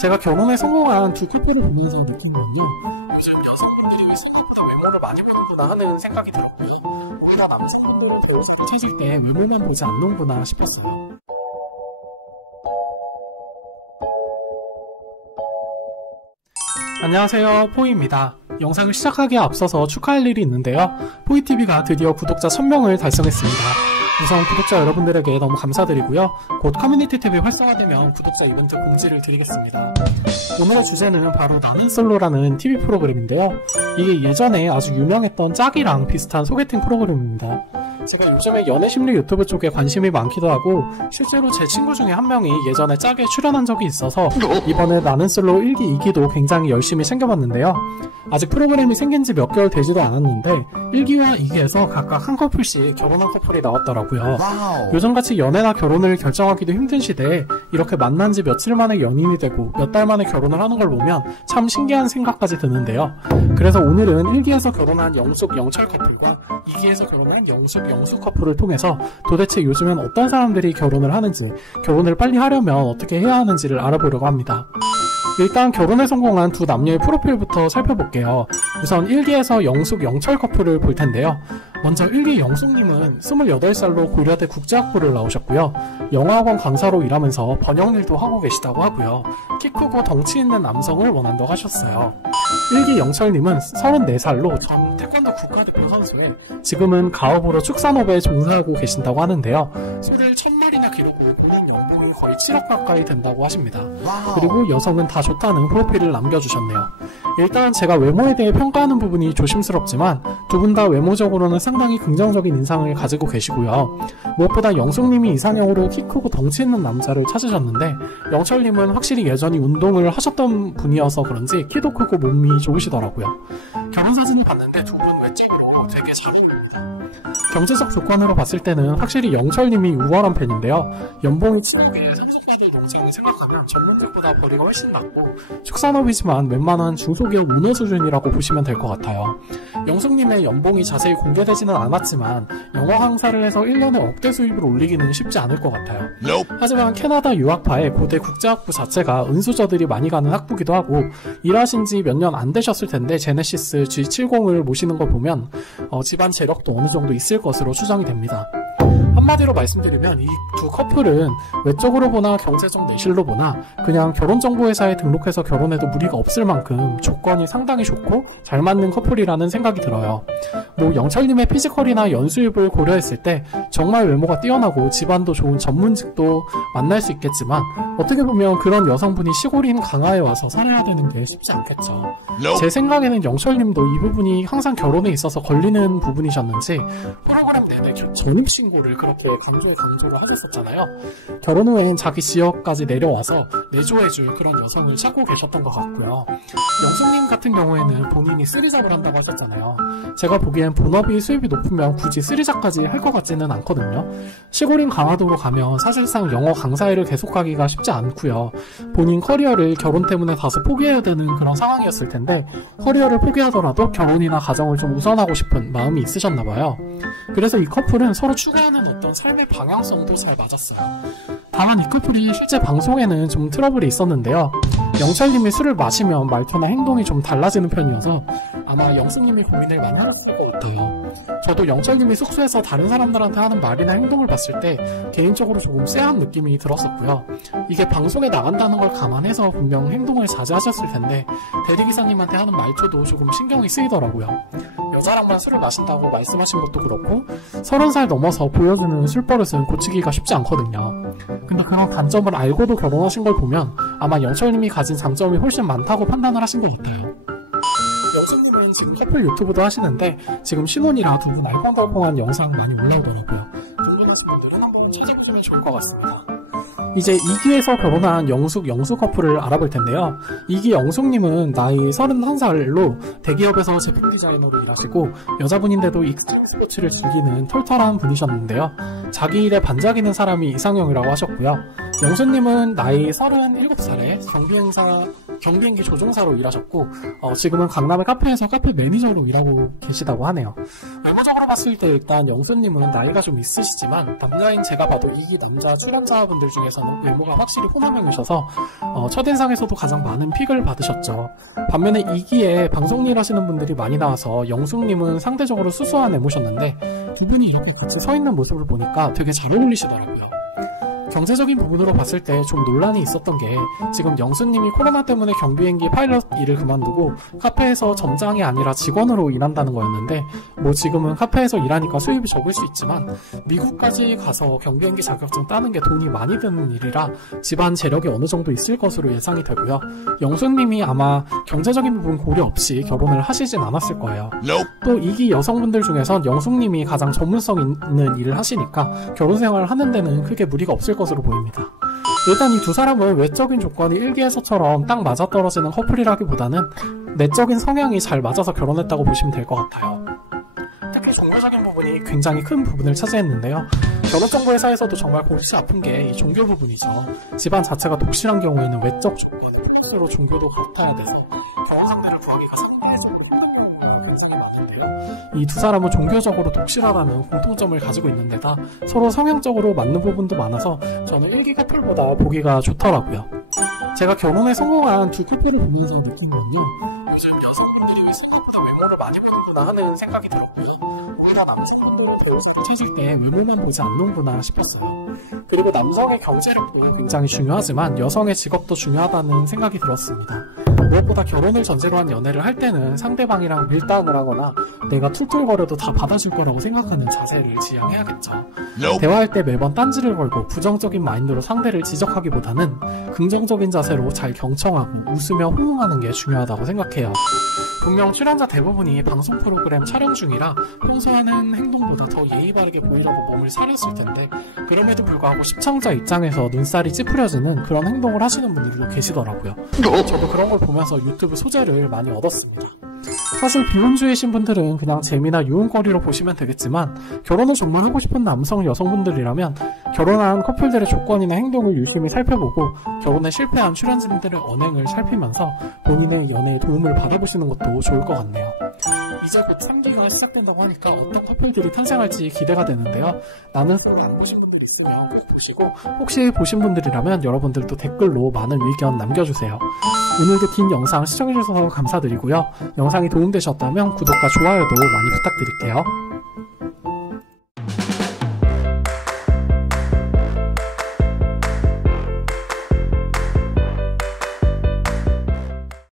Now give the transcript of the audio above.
제가 결혼에 성공한 두 커플을 보면서 느낀 건요, 요즘 여성분들이 왜 생각보다 외모를 많이 보는구나 하는 생각이 들었고요. 오히려 남자분들도 옷을 찾을 때 외모만 보지 않는구나 싶었어요. 안녕하세요, 포이입니다. 영상을 시작하기에 앞서서 축하할 일이 있는데요. 포이TV가 드디어 구독자 1000명을 달성했습니다. 우선 구독자 여러분들에게 너무 감사드리고요. 곧 커뮤니티 탭이 활성화되면 구독자 이벤트 공지를 드리겠습니다. 오늘의 주제는 바로 나는 솔로라는 TV 프로그램인데요. 이게 예전에 아주 유명했던 짝이랑 비슷한 소개팅 프로그램입니다. 제가 요즘에 연애심리 유튜브 쪽에 관심이 많기도 하고, 실제로 제 친구 중에 한 명이 예전에 짝에 출연한 적이 있어서 이번에 나는 솔로 1기, 2기도 굉장히 열심히 챙겨봤는데요. 아직 프로그램이 생긴 지 몇 개월 되지도 않았는데 1기와 2기에서 각각 한 커플씩 결혼한 커플이 나왔더라고요. 요즘같이 연애나 결혼을 결정하기도 힘든 시대에 이렇게 만난 지 며칠 만에 연인이 되고 몇 달 만에 결혼을 하는 걸 보면 참 신기한 생각까지 드는데요. 그래서 오늘은 1기에서 결혼한 영숙, 영철 커플과 2기에서 결혼한 영숙, 영수 커플을 통해서 도대체 요즘엔 어떤 사람들이 결혼을 하는지, 결혼을 빨리 하려면 어떻게 해야 하는지를 알아보려고 합니다. 일단 결혼에 성공한 두 남녀의 프로필부터 살펴볼게요. 우선 1기에서 영숙, 영철 커플을 볼 텐데요. 먼저 1기 영숙님은 28살로 고려대 국제학부를 나오셨고요. 영어학원 강사로 일하면서 번역일도 하고 계시다고 하고요. 키 크고 덩치 있는 남성을 원한다고 하셨어요. 1기 영철님은 34살로 전 태권도 국가대표 선수에 지금은 가업으로 축산업에 종사하고 계신다고 하는데요. 소를 1000마리나 기르고 보는 연봉이 거의 7억 가까이 된다고 하십니다. 그리고 여성은 다 좋다는 프로필을 남겨주셨네요. 일단 제가 외모에 대해 평가하는 부분이 조심스럽지만 두 분 다 외모적으로는 상당히 긍정적인 인상을 가지고 계시고요. 무엇보다 영숙님이 이상형으로 키 크고 덩치 있는 남자를 찾으셨는데, 영철님은 확실히 예전에 운동을 하셨던 분이어서 그런지 키도 크고 몸이 좋으시더라고요. 결혼사진을 봤는데 두 분 외적으로 되게 잘 어울립니다. 경제적 조건으로 봤을 때는 확실히 영철님이 우월한 편인데요. 연봉이 7억에 상속받을 동생을 생각하면 전문직보다 벌이가 훨씬 낮고 축산업이지만 웬만한 중소기업 오너 수준이라고 보시면 될 것 같아요. 영숙님의 연봉이 자세히 공개되지는 않았지만 영어 강사를 해서 1년에 억대 수입을 올리기는 쉽지 않을 것 같아요. 하지만 캐나다 유학파의 고대 국제학부 자체가 은수저들이 많이 가는 학부기도 하고, 일하신 지 몇 년 안 되셨을 텐데 제네시스 G70을 모시는 걸 보면 집안 재력도 어느 정도 있을 것으로 추정이 됩니다. 한마디로 말씀드리면 이 두 커플은 외적으로 보나 경제적 내실로 보나 그냥 결혼정보회사에 등록해서 결혼해도 무리가 없을 만큼 조건이 상당히 좋고 잘 맞는 커플이라는 생각이 들어요. 뭐 영철님의 피지컬이나 연수입을 고려했을 때 정말 외모가 뛰어나고 집안도 좋은 전문직도 만날 수 있겠지만, 어떻게 보면 그런 여성분이 시골인 강화에 와서 살아야 되는 게 쉽지 않겠죠. 제 생각에는 영철님도 이 부분이 항상 결혼에 있어서 걸리는 부분이셨는지 프로그램 내내 전입신고를 그렇게 강조를 하셨었잖아요. 결혼 후엔 자기 지역까지 내려와서 내조해줄 그런 여성을 찾고 계셨던 것 같고요. 영숙님 같은 경우에는 본인이 쓰리잡을 한다고 하셨잖아요. 제가 보기엔 본업이 수입이 높으면 굳이 쓰리잡까지 할 것 같지는 않거든요. 시골인 강화도로 가면 사실상 영어 강사 일을 계속하기가 쉽지 않고요. 본인 커리어를 결혼 때문에 다소 포기해야 되는 그런 상황이었을 텐데, 커리어를 포기하더라도 결혼이나 가정을 좀 우선하고 싶은 마음이 있으셨나봐요. 그래서 이 커플은 서로 추구하는 어떤 삶의 방향성도 잘 맞았어요. 다만 이 커플이 실제 방송에는 좀 트러블이 있었는데요. 영철님이 술을 마시면 말투나 행동이 좀 달라지는 편이어서 아마 영숙님이 고민을 많이 하셨을 것 같아요. 저도 영철님이 숙소에서 다른 사람들한테 하는 말이나 행동을 봤을 때 개인적으로 조금 쎄한 느낌이 들었었고요. 이게 방송에 나간다는 걸 감안해서 분명 행동을 자제하셨을 텐데 대리기사님한테 하는 말투도 조금 신경이 쓰이더라고요. 여자랑만 술을 마신다고 말씀하신 것도 그렇고 30살 넘어서 보여주는 술버릇은 고치기가 쉽지 않거든요. 근데 그런 단점을 알고도 결혼하신 걸 보면 아마 영철님이 가진 장점이 훨씬 많다고 판단을 하신 것 같아요. 영숙님은 지금 커플 유튜브도 하시는데 지금 신혼이라 두 분 알콩달콩한 영상 많이 올라오더라고요. 궁금하신 분들은 찾아보시면 좋을 것 같습니다. 이제 2기에서 결혼한 영숙, 영수 커플을 알아볼 텐데요. 2기 영숙님은 나이 31살로 대기업에서 제품 디자이너로 일하시고 여자분인데도 익스트림 스포츠를 즐기는 털털한 분이셨는데요. 자기 일에 반짝이는 사람이 이상형이라고 하셨고요. 영수님은 나이 37살에 정비행사 경비행기 조종사로 일하셨고 지금은 강남의 카페에서 카페 매니저로 일하고 계시다고 하네요. 외모적으로 봤을 때 일단 영수님은 나이가 좀 있으시지만 남자인 제가 봐도 이 남자 출연자분들 중에서는 외모가 확실히 호남형이셔서 첫인상에서도 가장 많은 픽을 받으셨죠. 반면에 2기에 방송 일 하시는 분들이 많이 나와서 영숙님은 상대적으로 수수한 외모셨는데 이분이 이렇게 같이 서 있는 모습을 보니까 되게 잘 어울리시더라고요. 경제적인 부분으로 봤을 때 좀 논란이 있었던 게 지금 영수님이 코로나 때문에 경비행기 파일럿 일을 그만두고 카페에서 점장이 아니라 직원으로 일한다는 거였는데 뭐 지금은 카페에서 일하니까 수입이 적을 수 있지만 미국까지 가서 경비행기 자격증 따는 게 돈이 많이 드는 일이라 집안 재력이 어느 정도 있을 것으로 예상이 되고요. 영수님이 아마 경제적인 부분 고려 없이 결혼을 하시진 않았을 거예요. 또 2기 여성분들 중에선 영숙님이 가장 전문성 있는 일을 하시니까 결혼 생활을 하는 데는 크게 무리가 없을 것으로 보입니다. 일단 이 두 사람은 외적인 조건이 1기에서처럼 딱 맞아떨어지는 커플이라기보다는 내적인 성향이 잘 맞아서 결혼했다고 보시면 될 것 같아요. 특히 종교적인 부분이 굉장히 큰 부분을 차지했는데요. 결혼정보회사에서도 정말 골치 아픈 게 이 종교 부분이죠. 집안 자체가 독실한 경우에는 외적 조건으로 종교도 같아야 돼서 결혼 상대를 구하기가 상당히 이 두 사람은 종교적으로 독실하다는 공통점을 가지고 있는 데다 서로 성향적으로 맞는 부분도 많아서 저는 1기 커플보다 보기가 좋더라고요. 제가 결혼에 성공한 두 커플을 보면서 느낀 건데 요즘 여성분들이 왜 생각보다 외모를 많이 보는구나 하는 생각이 들었고요. 오히려 남성분들이 채질 때 외모만 보지 않는구나 싶었어요. 그리고 남성의 경제력도 굉장히 중요하지만 여성의 직업도 중요하다는 생각이 들었습니다. 무엇보다 결혼을 전제로 한 연애를 할 때는 상대방이랑 밀당을 하거나 내가 툴툴거려도 다 받아줄 거라고 생각하는 자세를 지향해야겠죠. 대화할 때 매번 딴지를 걸고 부정적인 마인드로 상대를 지적하기보다는 긍정적인 자세로 잘 경청하고 웃으며 호응하는 게 중요하다고 생각해요. 분명 출연자 대부분이 방송 프로그램 촬영 중이라 평소 하는 행동보다 더 예의 바르게 보이려고 몸을 사렸을 텐데 그럼에도 불구하고 시청자 입장에서 눈살이 찌푸려지는 그런 행동을 하시는 분들도 계시더라고요. 저도 그런 걸 보면서 유튜브 소재를 많이 얻었습니다. 사실 비혼주의신 분들은 그냥 재미나 유흥거리로 보시면 되겠지만 결혼을 정말 하고 싶은 남성, 여성분들이라면 결혼한 커플들의 조건이나 행동을 유심히 살펴보고 결혼에 실패한 출연진들의 언행을 살피면서 본인의 연애에 도움을 받아보시는 것도 좋을 것 같네요. 이제 곧 3기가 시작된다고 하니까 어떤 커플들이 탄생할지 기대가 되는데요. 나는 안 보신 분들 있으면 꼭 보시고 혹시 보신 분들이라면 여러분들도 댓글로 많은 의견 남겨주세요. 오늘도 긴 영상 시청해주셔서 감사드리고요. 영상이 도움되셨다면 구독과 좋아요도 많이 부탁드릴게요.